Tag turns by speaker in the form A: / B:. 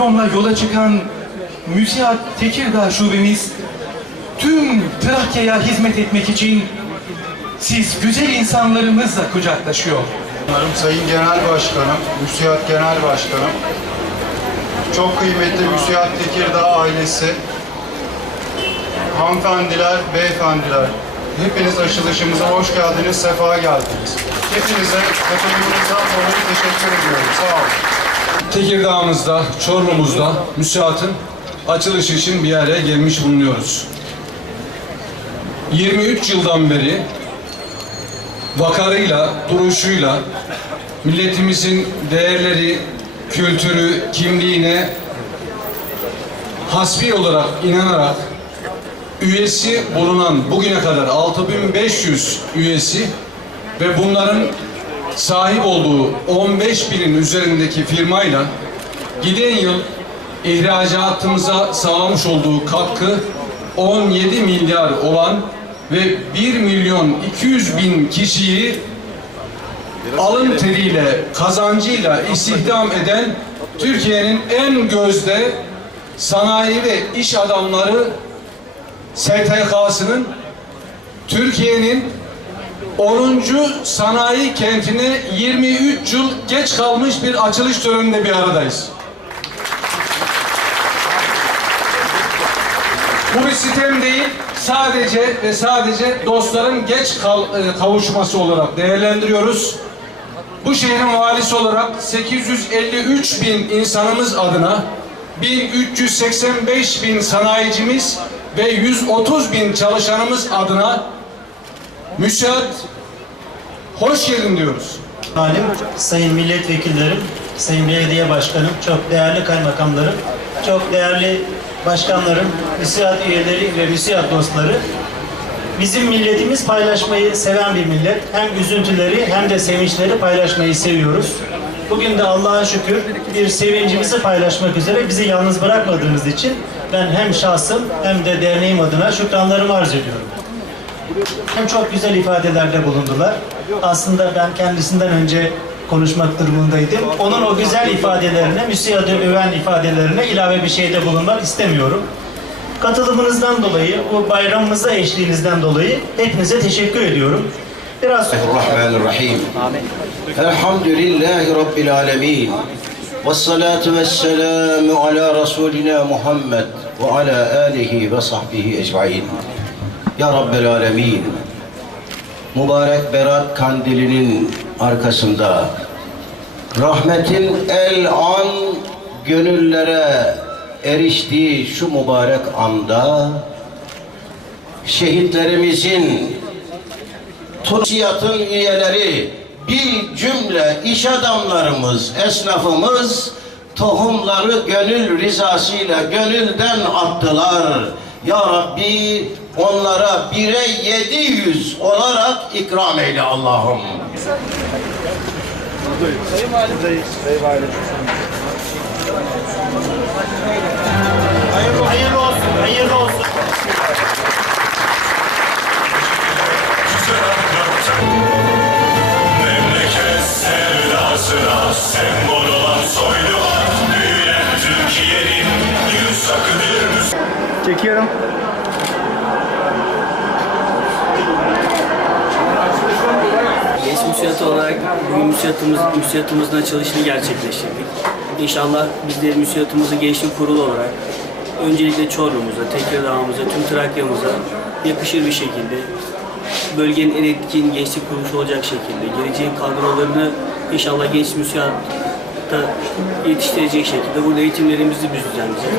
A: Vizyonla yola çıkan Müsiat Tekirdağ şubemiz tüm Trakya'ya hizmet etmek için siz güzel insanlarımızla kucaklaşıyor.
B: Sayın Genel Başkanım, Müsiyat Genel Başkanım, çok kıymetli Müsiyat Tekirdağ ailesi, hanımefendiler, beyefendiler, hepiniz açılışımıza hoş geldiniz, sefa geldiniz. Hepinize katılımınızdan dolayı teşekkür ediyorum. Sağ olun.
C: Tekirdağ'ımızda, Çorlu'muzda müsiatın açılış için bir araya gelmiş bulunuyoruz. 23 yıldan beri vakarıyla, duruşuyla milletimizin değerleri, kültürü, kimliğine hasbi olarak inanarak üyesi bulunan bugüne kadar 6500 üyesi ve bunların sahip olduğu 15 binin üzerindeki firmayla giden yıl ihracatımıza sağlamış olduğu katkı 17 milyar olan ve 1 milyon 200 bin kişiyi alın teriyle, kazancıyla istihdam eden Türkiye'nin en gözde sanayi ve iş adamları STK'sının Türkiye'nin 10. sanayi kentine 23 yıl geç kalmış bir açılış töreninde bir aradayız. Bu bir sistem değil, sadece ve sadece dostların geç e, kavuşması olarak değerlendiriyoruz. Bu şehrin valisi olarak 853 bin insanımız adına 1385 bin sanayicimiz ve 130 bin çalışanımız adına müsaat hoş geldin diyoruz.
D: Halim, sayın milletvekillerim, sayın belediye başkanım, çok değerli kaymakamlarım, çok değerli başkanlarım, müsiat üyeleri ve müsiat dostları. Bizim milletimiz paylaşmayı seven bir millet. Hem üzüntüleri hem de sevinçleri paylaşmayı seviyoruz. Bugün de Allah'a şükür bir sevincimizi paylaşmak üzere bizi yalnız bırakmadığınız için ben hem şahsım hem de derneğim adına şükranlarımı arz ediyorum. Hem Çok güzel ifadelerde bulundular. Aslında ben kendisinden önce konuşmak durumundaydım. Onun o güzel ifadelerine, müsiyade öven ifadelerine ilave bir şeyde bulunmak istemiyorum. Katılımınızdan dolayı, bu bayramımıza eşliğinizden dolayı hepinize teşekkür ediyorum. Biraz
E: Rahmanirrahim. Elhamdülillahi Rabbil alemin. Vessalatu vesselamu ala Resulina Muhammed ve ala alihi ve sahbihi ecmain. Ya Rabbel Alemin Mübarek Berat kandilinin arkasında rahmetin el an gönüllere eriştiği şu mübarek anda şehitlerimizin Tutsiyatın üyeleri, bir cümle iş adamlarımız, esnafımız tohumları gönül rızasıyla gönülden attılar. Ya Rabbi onlara bire yedi yüz olarak ikram eyle Allah'ım.
D: hayırlı olsun, hayırlı olsun.
F: Memleket sevdasına sembol olan soylu Büyüyen Türkiye'nin yüz akıdır Çekiyorum.
G: Genç müsiyatı olarak bugün müsiyatımız, müsiyatımızın açılışını gerçekleştirdik. İnşallah biz de müsiyatımızı gençlik kurulu olarak öncelikle Çorlu'muza, Tekirdağ'ımıza, tüm Trakya'mıza yakışır bir şekilde bölgenin en etkin gençlik kuruluşu olacak şekilde geleceğin kadrolarını inşallah genç müsiyatta yetiştirecek şekilde burada eğitimlerimizi biz düzenleyeceğiz.